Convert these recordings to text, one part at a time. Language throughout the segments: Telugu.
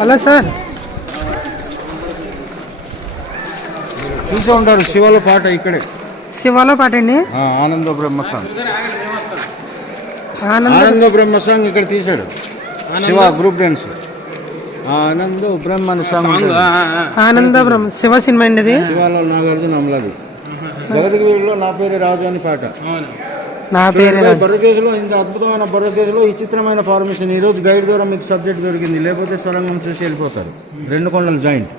Hello sir. చూసే ఉంటారు శివల పాట ఇక్కడే. శివాలో పాట అండి? ఆ, ఆనంద బ్రహ్మ సాంగ్. ఆనంద బ్రహ్మ సాంగ్ ఇక్కడ తీశాడు. Shiva group dance. Ananda Brahma song. ఆనంద బ్రహ్మ శివ సినిమా అండి ఇది శివాలో నాగార్జున అమలాది. జగద్గిరిలో నా పేరు రాజు అని పాట. నా పేరు బర్రకేసులో ఇంత అద్భుతమైన బర్రకేసులో విచిత్రమైన ఫార్మేషన్ ఈ రోజు గైడ్ ద్వారా మీకు సబ్జెక్ట్ దొరికింది. లేకపోతే సొరంగం చూసి వెళ్ళిపోతారు. రెండు కొండలు జాయింట్.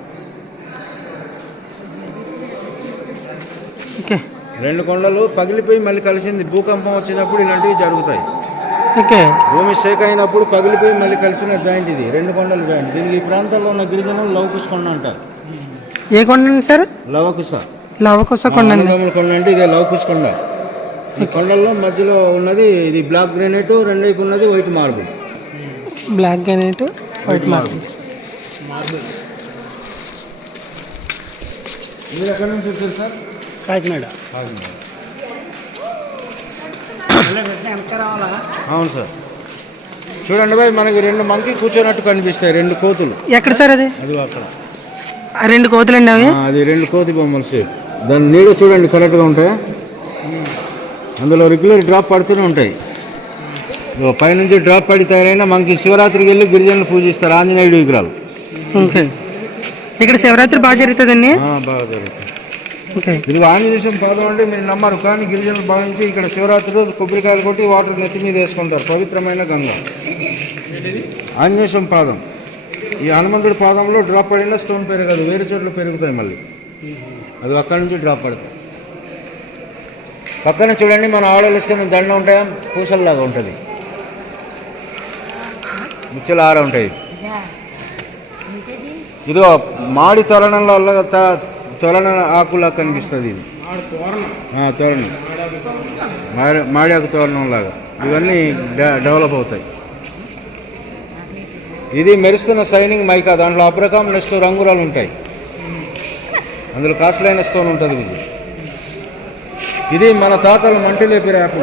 ఓకే. రెండు కొండలు పగిలిపోయి మళ్ళీ కలిసింది. భూకంపం వచ్చినప్పుడు ఇలాంటివి జరుగుతాయి. ఓకే. భూమి షేక్ అయినప్పుడు పగిలిపోయి మళ్ళీ కలిసిన జాయింట్ ఇది. రెండు కొండలు జాయింట్. దీనికి ఈ ప్రాంతంలో ఉన్న గిరిజనులు లవకుశ కొండ అంటారు. ఏ కొండ అంటారు లవకుశ. లవకుశ కొండ కొండ అంటే ఇదే లవకుశ కొండ. ఈ కొండల్లో మధ్యలో ఉన్నది ఇది బ్లాక్ గ్రానైట్ రెండు వైపు ఉన్నది white marble. Black granite white marble. మీరు ఎక్కడి నుంచి వచ్చారు సార్? కాకినాడ. అవును సార్. చూడండి భాయ్ మనకి రెండు మంకి కూర్చోనట్టు కనిపిస్తాయి రెండు కోతులు. ఎక్కడ సార్ అది? అది అక్కడ. ఆ రెండు కోతులండి అవి? ఆ, అది రెండు కోతి బొమ్మలు సేపు దాని నీడ చూడండి కరెక్ట్గా ఉంటాయి? అందులో రెగ్యులర్ డ్రాప్ పడుతూనే ఉంటాయి. పైనుంచి డ్రాప్ పడి తయారైన మనకి శివరాత్రికి వెళ్ళి గిరిజనులు పూజిస్తారు ఆంజనేయుడు విగ్రహాలు. ఓకే. ఇక్కడ శివరాత్రి బాగా జరుగుతుందండి? బాగా జరుగుతుంది. ఓకే. ఇది ఆంజనేయం పాదం అంటే మీరు నమ్మరు కానీ గిరిజనులు భావించి ఇక్కడ శివరాత్రి రోజు కొబ్బరికాయలు కొట్టి వాటర్ నెత్తి మీద వేసుకుంటారు పవిత్రమైన గంగ. ఆంజనేయం పాదం. ఈ హనుమంతుడి పాదంలో డ్రాప్ పడిన స్టోన్ పెరగదు వేరే చోట్ల పెరుగుతాయి మళ్ళీ. అది అక్కడి నుంచి డ్రాప్ పడతాయి. పక్కన చూడండి మన ఆడలు వేసుకున్న దండ ఉంటాయా? పూసల్లాగా ఉంటుంది. ముచ్చలు ఆర ఉంటాయి. ఇదిగో మాడి తొరణంలో అల్లగా తొలన ఆకులా కనిపిస్తుంది. ఇది ఆ, తోరణం. మాడి మాడి ఆకు తోరణం లాగా. ఇవన్నీ డెవలప్ అవుతాయి. ఇది మెరుస్తున్న సైనింగ్ మైకా. దాంట్లో అబ్రకాం నెక్స్ట్ రంగురాలు ఉంటాయి. అందులో కాస్ట్లీ అయిన స్టోన్ ఉంటుంది ఇది. ఇది మన తాతలు మంటి లేపి రేపు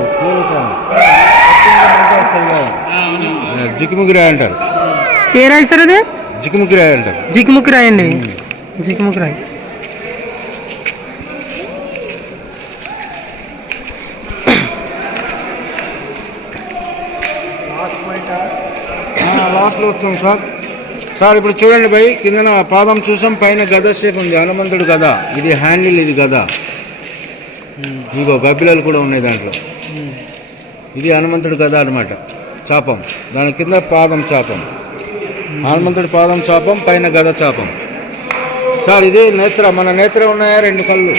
జికిముగిరాయి అంటారు. ఏ రాయి సార్ అది? జికిముగిరాయి అంటారు. జికిముకి రాయి అండి. జికిముకి రాయి లాస్ట్లో వచ్చాం సార్. సార్ ఇప్పుడు చూడండి భయ్ కిందన పాదం చూసాం పైన గద షేప్ ఉంది హనుమంతుడు గద. ఇది హ్యాండిల్ ఇది గద. ఇంకో గబ్బిలలు కూడా ఉన్నాయి దాంట్లో. ఇది హనుమంతుడు గద అనమాట చాపం. దాని కింద పాదం చాపం. హనుమంతుడి పాదం చాపం పైన గద చాపం. సార్ ఇది నేత్ర. మన నేత్ర ఉన్నాయా? రెండు కళ్ళు.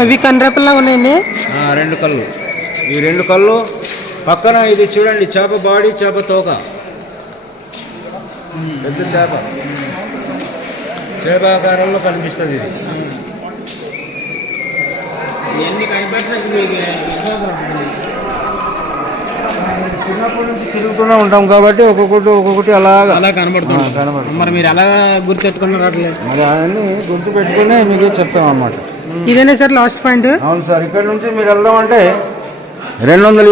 అవి కండ్రేపల్లా ఉన్నాయండి. రెండు కళ్ళు. ఈ రెండు కళ్ళు పక్కన ఇది చూడండి చేప బాడీ చేప తోక. పెద్ద చేప. చేప ఆకారంలో కనిపిస్తుంది ఇది. చిన్నప్పటి నుంచి తిరుగుతూనే ఉంటాం కాబట్టి ఒక్కొక్కటి ఒక్కొక్కటి అలాగా. అలా కనబడుతుంది ఆ, కనబడుతుంది. మరి మీరు ఎలా గుర్తెట్టుకున్నారు అట్లే? మరి అవన్నీ గుర్తు పెట్టుకుని మీకు చెప్తాం అన్నమాట. ఇదేనా సార్ లాస్ట్ పాయింట్ అవును సార్ ఇక్కడ నుంచి మీరు వెళ్దాం అంటే రెండు వందల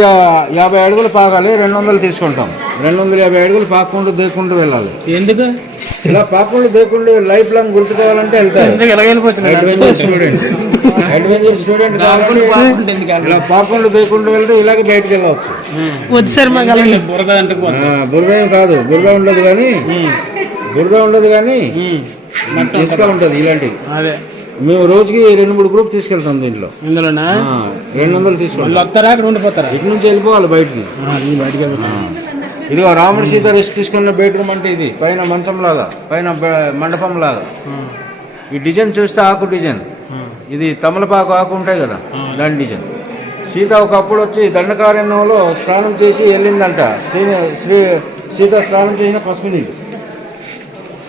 యాభై అడుగులు పాకాలి రెండు వందలు తీసుకుంటాం. రెండు వందల యాభై అడుగులు పాక్కుంటూ దేక్కుంటూ వెళ్ళాలి. ఎందుకు? ఇలా పాక్కుంటూ దేక్కుంటూ లైఫ్ లాంగ్ గుర్తుకోవాలంటే వెళ్తారు. అడ్వెంచర్ స్టూడెంట్ అడ్వెంచర్ స్టూడెంట్ ఇలా పాక్కుంటూ దేక్కుంటూ వెళ్తే ఇలాగే బయటకు వెళ్ళవచ్చు. బురద ఏం కాదు. బురద ఉండదు కానీ బురద ఉండదు కానీ ఇసుక ఉంటుంది ఇలాంటివి అదే. మేము రోజుకి రెండు మూడు గ్రూప్ తీసుకెళ్తాం దీంట్లో. రెండు వందలు తీసుకుంటాం ఉండిపోతారా? ఇటు నుంచి వెళ్ళిపోవాలి బయటికి. బయటికి ఇదిగో రాముడు సీత రెస్ట్ తీసుకున్న బెడ్రూమ్ అంటే ఇది. పైన మంచం లాగా పైన మండపం లాగా ఈ డిజైన్ చూస్తే ఆకు డిజైన్. ఇది తమలపాకు ఆకు ఉంటాయి కదా దాని డిజైన్. సీత ఒకప్పుడు వచ్చి దండకారణ్యంలో స్నానం చేసి వెళ్ళిందంట. శ్రీ శ్రీ సీత స్నానం చేసిన పసుపు నీళ్ళు.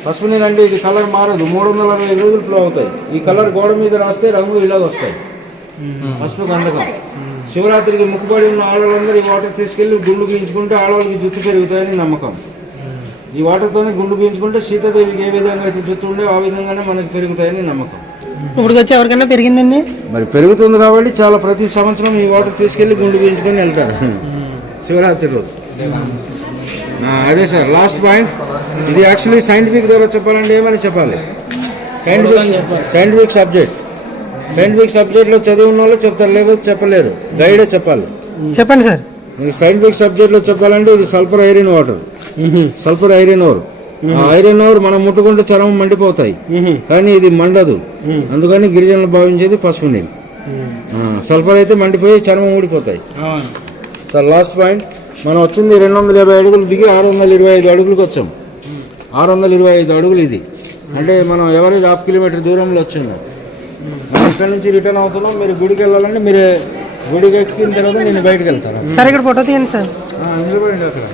పసుపు నీళ్ళు అంటే ఇది కలర్ మారదు. మూడు వందల అరవై రోజులు ఫ్లో అవుతాయి. ఈ కలర్ గోడ మీద రాస్తే రంగు ఇలాగ వస్తాయి. పసుపు గంధకం. శివరాత్రికి ముక్కుబడి ఉన్న ఆడవాళ్ళందరూ ఈ వాటర్ తీసుకెళ్ళి గుండు గీయించుకుంటే ఆడవాళ్ళకి జుట్టు పెరుగుతాయని నమ్మకం. ఈ వాటర్తోనే గుండు గీయించుకుంటే సీతాదేవికి ఏ విధంగా అయితే జుట్టు ఉండే ఆ విధంగానే మనకి పెరుగుతాయని నమ్మకం. ఇప్పుడు వచ్చి ఎవరికైనా పెరిగిందండి? మరి పెరుగుతుంది కాబట్టి చాలా ప్రతి సంవత్సరం ఈ వాటర్ తీసుకెళ్ళి గుండు గీయించుకొని వెళ్తారు. శివరాత్రి రోజు. అదే సార్ లాస్ట్ పాయింట్ ఇది యాక్చువల్లీ సైంటిఫిక్ ద్వారా చెప్పాలంటే ఏమని చెప్పాలి? సైంటిఫిక్ సైంటిఫిక్ సబ్జెక్ట్ సైంటిఫిక్ సబ్జెక్ట్లో చదివి ఉన్న వాళ్ళు చెప్తారు లేకపోతే చెప్పలేరు. గైడే చెప్పాలి. చెప్పండి సార్. మీకు సైంటిఫిక్ సబ్జెక్ట్లో చెప్పాలంటే ఇది sulphur iron water. Sulphur iron ore. Iron ore మనం ముట్టుకుంటే చర్మం మండిపోతాయి. కానీ ఇది మండదు. అందుకని గిరిజనులు భావించేది పసుపు నీళ్ళు. సల్ఫర్ అయితే మండిపోయి చర్మం ఊడిపోతాయి. సార్ లాస్ట్ పాయింట్ మనం వచ్చింది రెండు వందల యాభై అడుగులు దిగి ఆరు వందల ఇరవై ఐదు అడుగులకు వచ్చాం. ఆరు వందల ఇరవై ఐదు అడుగులు ఇది. అంటే మనం ఎవరేజ్ హాఫ్ కిలోమీటర్ దూరంలో వచ్చిన్నాం మనం ఇక్కడ నుంచి రిటర్న్ అవుతున్నాం మీరు గుడికి వెళ్ళాలంటే మీరు గుడికి ఎక్కిన తర్వాత నేను బయటకు వెళ్తాను. సార్ ఇక్కడ ఫోటో తీయండి సార్. నిలబడండి అక్కడ.